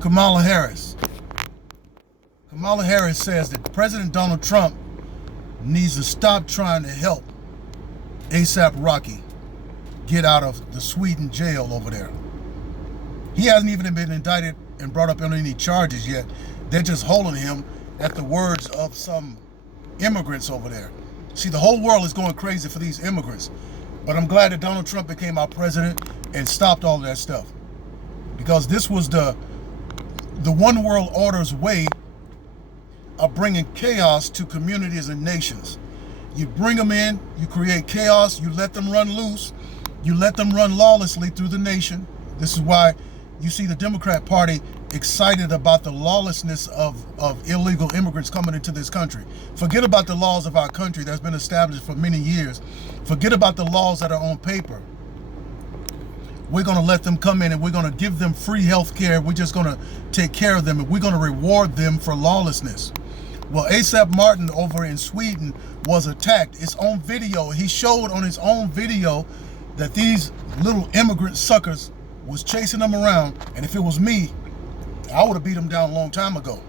Kamala Harris. Kamala Harris says that President Donald Trump needs to stop trying to help ASAP Rocky get out of the Sweden jail over there. He hasn't even been indicted and brought up on any charges yet. They're just holding him at the words of some immigrants over there. See, the whole world is going crazy for these immigrants. But I'm glad that Donald Trump became our president and stopped all of that stuff. Because this was the one world order's way of bringing chaos to communities and nations. You bring them in, you create chaos, you let them run loose, you let them run lawlessly through the nation. This is why you see the Democrat Party excited about the lawlessness of illegal immigrants coming into this country. Forget about the laws of our country that's been established for many years. Forget about the laws that are on paper. We're going to let them come in and we're going to give them free health care. We're just going to take care of them and we're going to reward them for lawlessness. Well, ASAP Martin over in Sweden was attacked. It's on video. He showed on his own video that these little immigrant suckers was chasing him around. And if it was me, I would have beat him down a long time ago.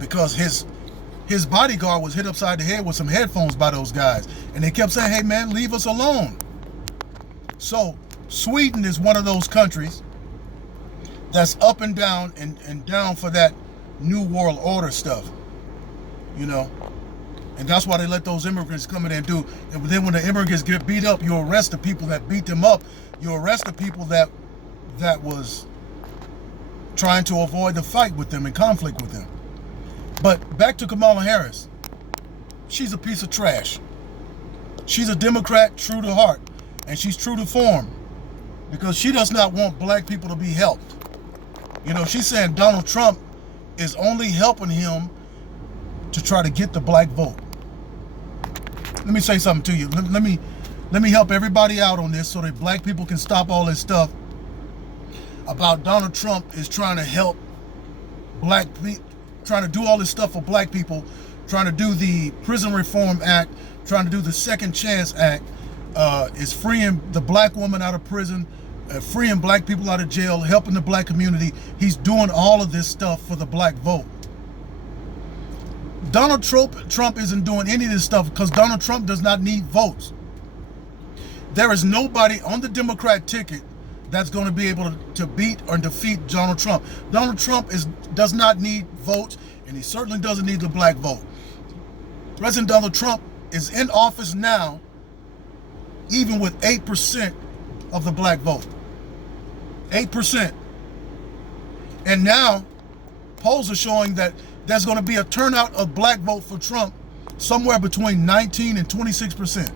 Because his bodyguard was hit upside the head with some headphones by those guys. And they kept saying, hey man, leave us alone. So Sweden is one of those countries that's up and down and down for that New World Order stuff, you know. And that's why they let those immigrants come in and do. And then when the immigrants get beat up, you arrest the people that beat them up. You arrest the people that was trying to avoid the fight with them and conflict with them. But back to Kamala Harris. She's a piece of trash. She's a Democrat true to heart. And she's true to form. Because she does not want black people to be helped. You know, she's saying Donald Trump is only helping him to try to get the black vote. Let me say something to you. Let me help everybody out on this so that black people can stop all this stuff about Donald Trump is trying to help black people, trying to do all this stuff for black people, trying to do the Prison Reform Act, trying to do the Second Chance Act, is freeing the black woman out of prison, freeing black people out of jail, helping the black community. He's doing all of this stuff for the black vote. Donald Trump isn't doing any of this stuff because Donald Trump does not need votes. There is nobody on the Democrat ticket that's going to be able to beat or defeat Donald Trump. Donald Trump does not need votes, and he certainly doesn't need the black vote. President Donald Trump is in office now, even with 8% of the black vote. 8%. And now, polls are showing that there's going to be a turnout of black vote for Trump somewhere between 19 and 26%.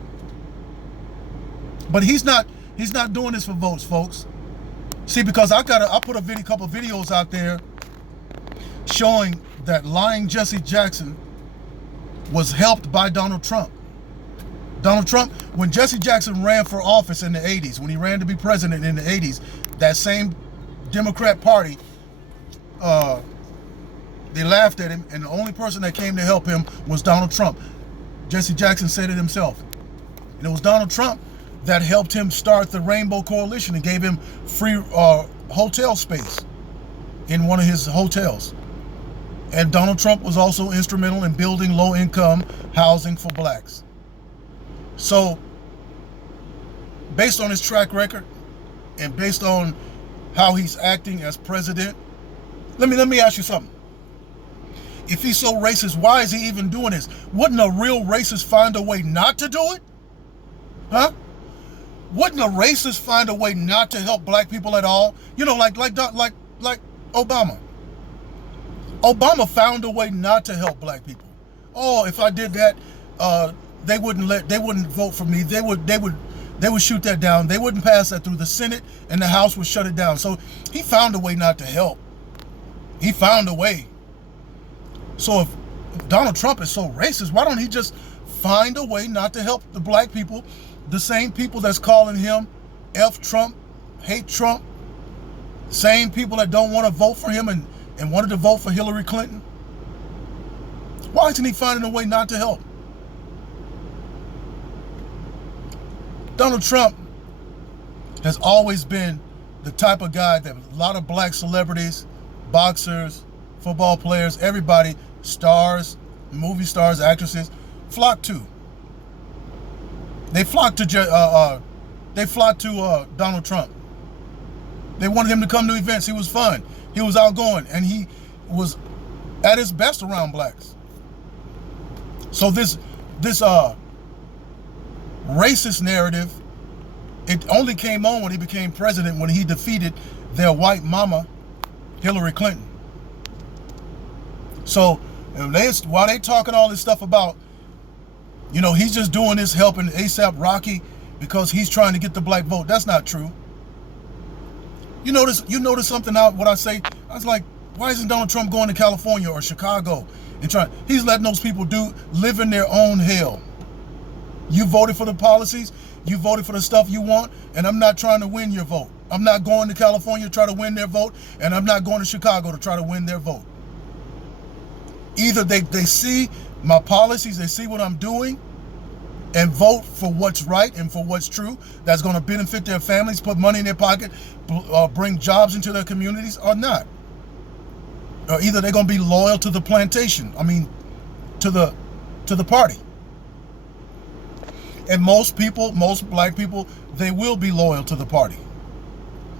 But he's not doing this for votes, folks. See, because I put a couple of videos out there showing that lying Jesse Jackson was helped by Donald Trump. Donald Trump, when Jesse Jackson ran for office in the 80s, when he ran to be president in the 80s, that same Democrat Party, they laughed at him, and the only person that came to help him was Donald Trump. Jesse Jackson said it himself. And it was Donald Trump that helped him start the Rainbow Coalition and gave him free hotel space in one of his hotels. And Donald Trump was also instrumental in building low-income housing for blacks. So, based on his track record and based on how he's acting as president, let me ask you something. If he's so racist, why is he even doing this? Wouldn't a real racist find a way not to do it? Huh? Wouldn't a racist find a way not to help black people at all? You know, like Obama. Obama found a way not to help black people. Oh, if I did that, they wouldn't vote for me. They would shoot that down. They wouldn't pass that through the Senate, and the House would shut it down. So he found a way not to help. He found a way. So if Donald Trump is so racist, why don't he just find a way not to help the black people, the same people that's calling him F Trump, hate Trump, same people that don't want to vote for him and wanted to vote for Hillary Clinton? Why isn't he finding a way not to help? Donald Trump has always been the type of guy that a lot of black celebrities boxers, football players, everybody, stars, movie stars, actresses, flocked to. They flocked to Donald Trump. They wanted him to come to events. He was fun. He was outgoing, and he was at his best around blacks. So this racist narrative, it only came on when he became president, when he defeated their white mama, Hillary Clinton. So while they talking all this stuff about, he's just doing this helping ASAP Rocky because he's trying to get the black vote, that's not true. You notice something out what I say? I was like, why isn't Donald Trump going to California or Chicago and he's letting those people live in their own hell. You voted for the policies, you voted for the stuff you want, and I'm not trying to win your vote. I'm not going to California to try to win their vote, and I'm not going to Chicago to try to win their vote. Either they see my policies, they see what I'm doing, and vote for what's right and for what's true, that's going to benefit their families, put money in their pocket, bring jobs into their communities, or not. Or either they're going to be loyal to the plantation, to the party. And most black people, they will be loyal to the party.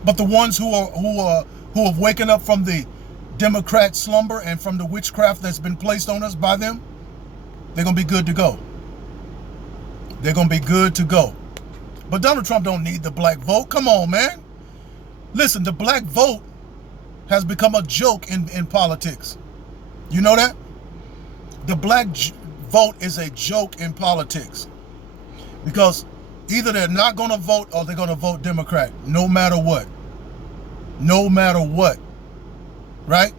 But the ones who have waken up from the Democrat slumber and from the witchcraft that's been placed on us by them, they're going to be good to go. They're going to be good to go. But Donald Trump don't need the black vote. Come on, man. Listen, the black vote has become a joke in politics. You know that? The black vote is a joke in politics. Because either they're not going to vote or they're going to vote Democrat, no matter what. No matter what. Right?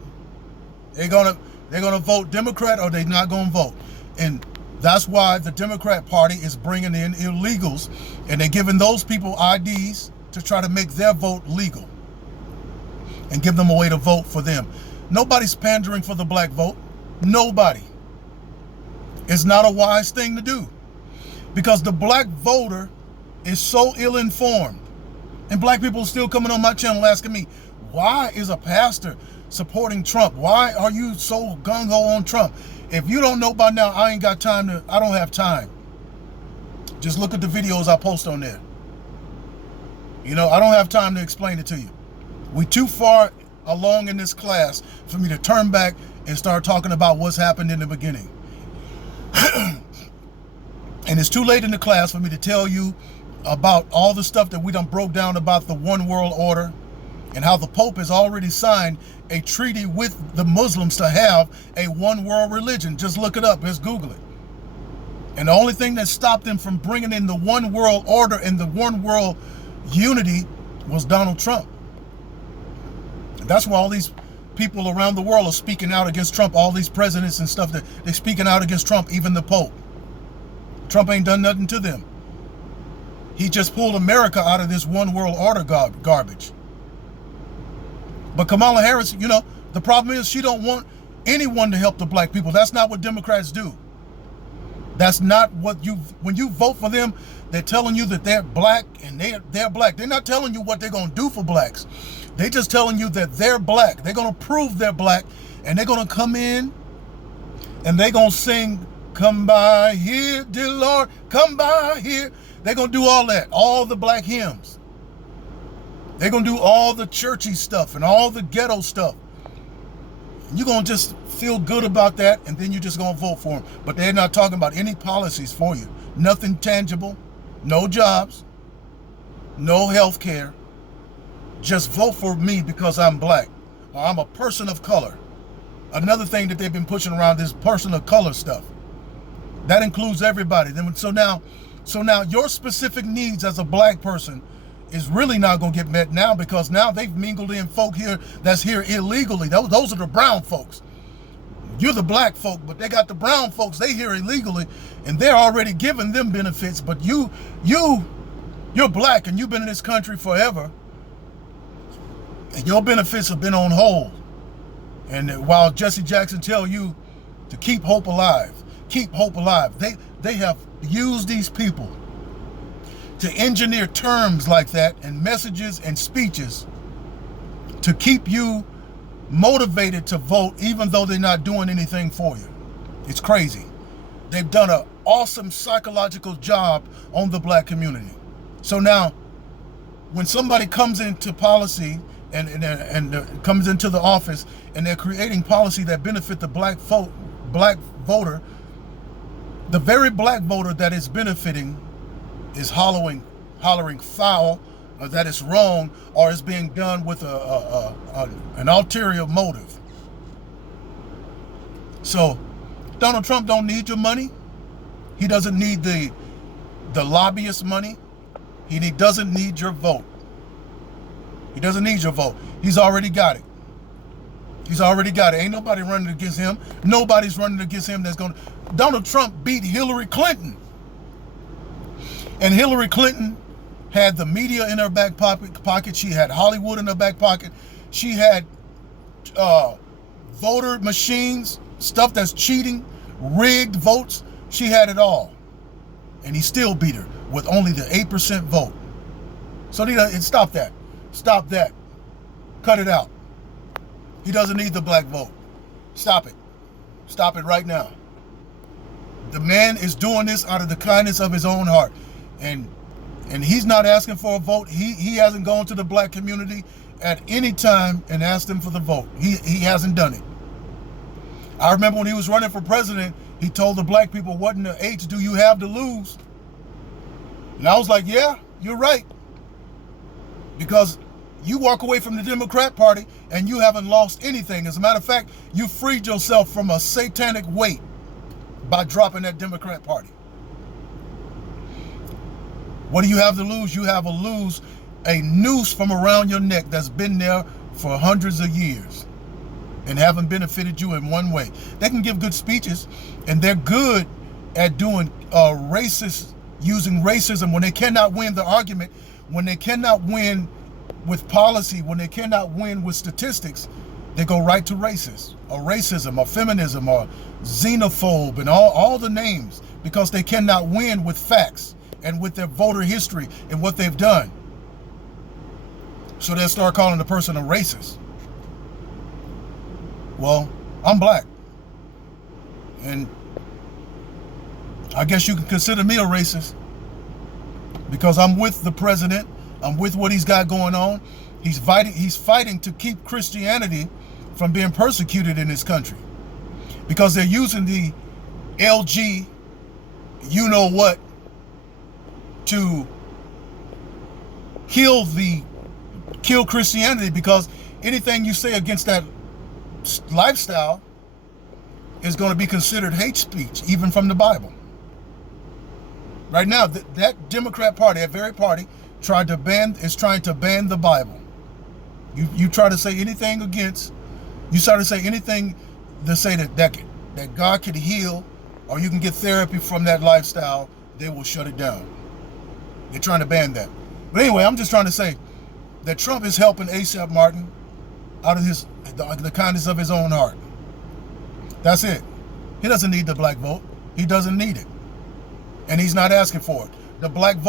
They're going to vote Democrat or they're not going to vote. And that's why the Democrat Party is bringing in illegals, and they're giving those people IDs to try to make their vote legal and give them a way to vote for them. Nobody's pandering for the black vote. Nobody. It's not a wise thing to do, because the black voter is so ill-informed. And black people are still coming on my channel asking me, why is a pastor supporting Trump? Why are you so gung-ho on Trump? If you don't know by now, I don't have time. Just look at the videos I post on there. I don't have time to explain it to you. We're too far along in this class for me to turn back and start talking about what's happened in the beginning. And it's too late in the class for me to tell you about all the stuff that we done broke down about the one world order, and how the Pope has already signed a treaty with the Muslims to have a one world religion. Just look it up, just Google it. And the only thing that stopped them from bringing in the one world order and the one world unity was Donald Trump. And that's why all these people around the world are speaking out against Trump, all these presidents and stuff, that they're speaking out against Trump, even the Pope. Trump ain't done nothing to them. He just pulled America out of this one world order garbage. But Kamala Harris, the problem is she don't want anyone to help the black people. That's not what Democrats do. That's not when you vote for them, they're telling you that they're black and they're black. They're not telling you what they're going to do for blacks. They're just telling you that they're black. They're going to prove they're black, and they're going to come in and they're going to sing, "Come by here, dear Lord, come by here." They're going to do all that, all the black hymns. They're going to do all the churchy stuff and all the ghetto stuff. You're going to just feel good about that, and then you're just going to vote for them. But they're not talking about any policies for you. Nothing tangible, no jobs, no health care. Just vote for me because I'm black, or I'm a person of color. Another thing that they've been pushing around is person of color stuff. That includes everybody. So now your specific needs as a black person is really not going to get met now, because now they've mingled in folk here that's here illegally. Those are the brown folks. You're the black folk, but they got the brown folks. They here illegally, and they're already giving them benefits. But you're black, and you've been in this country forever, and your benefits have been on hold. And while Jesse Jackson tell you to keep hope alive, they have used these people to engineer terms like that and messages and speeches to keep you motivated to vote even though they're not doing anything for you. It's crazy. They've done an awesome psychological job on the black community. So now, when somebody comes into policy and comes into the office and they're creating policy that benefit the black voter, the very black voter that is benefiting is hollering foul, or that it's wrong, or is being done with an ulterior motive. So Donald Trump don't need your money. He doesn't need the lobbyist money. He doesn't need your vote. He doesn't need your vote. He's already got it. He's already got it. Ain't nobody running against him. Nobody's running against him that's going to... Donald Trump beat Hillary Clinton. And Hillary Clinton had the media in her back pocket. She had Hollywood in her back pocket. She had voter machines, stuff that's cheating, rigged votes. She had it all. And he still beat her with only the 8% vote. So stop that. Stop that. Cut it out. He doesn't need the black vote. Stop it. Stop it right now. The man is doing this out of the kindness of his own heart. And he's not asking for a vote. He hasn't gone to the black community at any time and asked them for the vote. He hasn't done it. I remember when he was running for president, he told the black people, what in the H do you have to lose? And I was like, yeah, you're right. Because you walk away from the Democrat Party and you haven't lost anything. As a matter of fact, you freed yourself from a satanic weight by dropping that Democrat Party. What do you have to lose? You have to lose a noose from around your neck that's been there for hundreds of years and haven't benefited you in one way. They can give good speeches and they're good at doing using racism when they cannot win the argument, when they cannot win with policy, when they cannot win with statistics. They go right to racism or feminism or xenophobe and all the names, because they cannot win with facts and with their voter history and what they've done. So they'll start calling the person a racist. Well, I'm black. And I guess you can consider me a racist because I'm with the president. I'm with what he's got going on. He's fighting to keep Christianity from being persecuted in this country because they're using the LG, you know what, to kill Christianity, because anything you say against that lifestyle is going to be considered hate speech, even from the Bible. Right now, that Democrat Party, that very party, is trying to ban the Bible. You try to say anything against, you start to say anything to say that God can heal or you can get therapy from that lifestyle, they will shut it down. They're trying to ban that. But anyway, I'm just trying to say that Trump is helping A$AP Martin out of the kindness of his own heart. That's it. He doesn't need the black vote. He doesn't need it. And he's not asking for it. The black vote